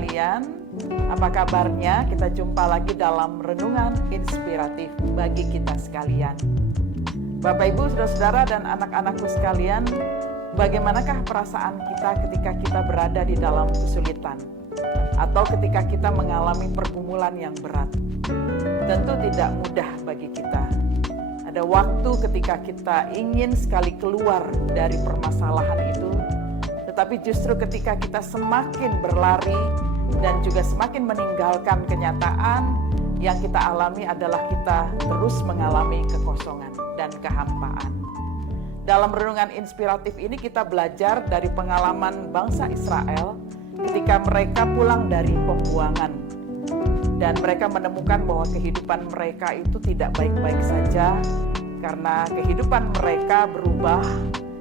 sekalian, apa kabarnya? Kita jumpa lagi dalam renungan inspiratif bagi kita sekalian. Bapak, Ibu, Saudara-saudara, dan anak-anakku sekalian, bagaimanakah perasaan kita ketika kita berada di dalam kesulitan? Atau ketika kita mengalami pergumulan yang berat? Tentu tidak mudah bagi kita. Ada waktu ketika kita ingin sekali keluar dari permasalahan itu, tetapi justru ketika kita semakin berlari dan juga semakin meninggalkan kenyataan, yang kita alami adalah kita terus mengalami kekosongan dan kehampaan. Dalam renungan inspiratif ini kita belajar dari pengalaman bangsa Israel ketika mereka pulang dari pembuangan. Dan mereka menemukan bahwa kehidupan mereka itu tidak baik-baik saja, karena kehidupan mereka berubah.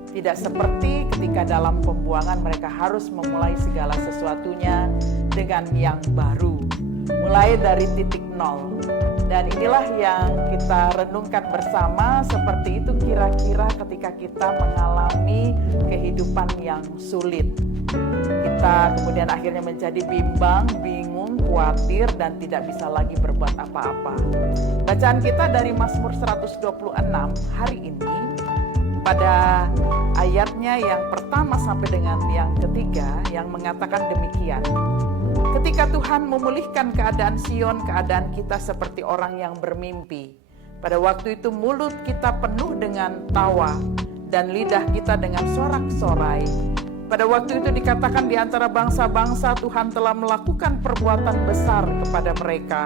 Tidak seperti ketika dalam pembuangan mereka harus memulai segala sesuatunya dengan yang baru. Mulai dari titik nol. Dan inilah yang kita renungkan bersama, seperti itu kira-kira ketika kita mengalami kehidupan yang sulit. Kita kemudian akhirnya menjadi bimbang, bingung, khawatir, dan tidak bisa lagi berbuat apa-apa. Bacaan kita dari Mazmur 126 hari ini, pada ayatnya yang pertama sampai dengan yang ketiga, yang mengatakan demikian. Ketika Tuhan memulihkan keadaan Sion, keadaan kita seperti orang yang bermimpi. Pada waktu itu mulut kita penuh dengan tawa dan lidah kita dengan sorak-sorai. Pada waktu itu dikatakan di antara bangsa-bangsa, Tuhan telah melakukan perbuatan besar kepada mereka.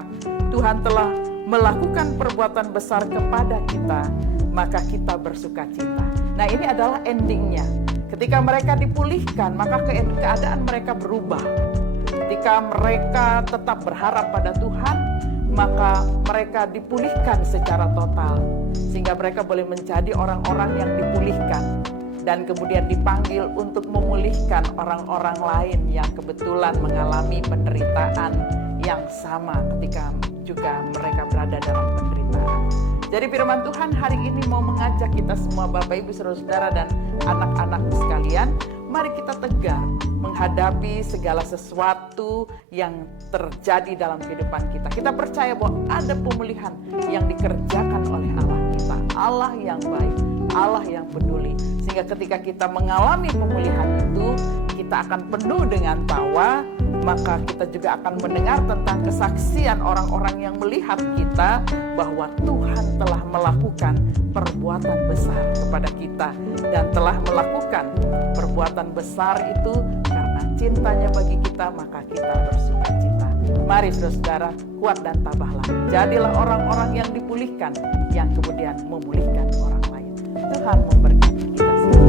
Tuhan telah melakukan perbuatan besar kepada kita, maka kita bersuka cita. Nah, ini adalah endingnya. Ketika mereka dipulihkan, maka keadaan mereka berubah. Ketika mereka tetap berharap pada Tuhan, maka mereka dipulihkan secara total. Sehingga mereka boleh menjadi orang-orang yang dipulihkan. Dan kemudian dipanggil untuk memulihkan orang-orang lain yang kebetulan mengalami penderitaan yang sama ketika juga mereka berada dalam penderitaan. Jadi firman Tuhan hari ini mau mengajak kita semua, Bapak, Ibu, Saudara-saudara, dan anak-anak sekalian, mari kita tegar menghadapi segala sesuatu yang terjadi dalam kehidupan kita. Kita percaya bahwa ada pemulihan yang dikerjakan oleh Allah kita, Allah yang baik, Allah yang peduli. Sehingga ketika kita mengalami pemulihan itu, kita akan penuh dengan tawa, maka kita juga akan mendengar tentang kesaksian orang-orang yang melihat kita bahwa Tuhan telah melakukan perbuatan besar kepada kita dan telah melakukan perbuatan besar itu karena cintanya bagi kita, maka kita bersuka cita. Mari saudara, kuat dan tabahlah. Jadilah orang-orang yang dipulihkan, yang kemudian memulihkan orang lain. Tuhan memberkati kita semua.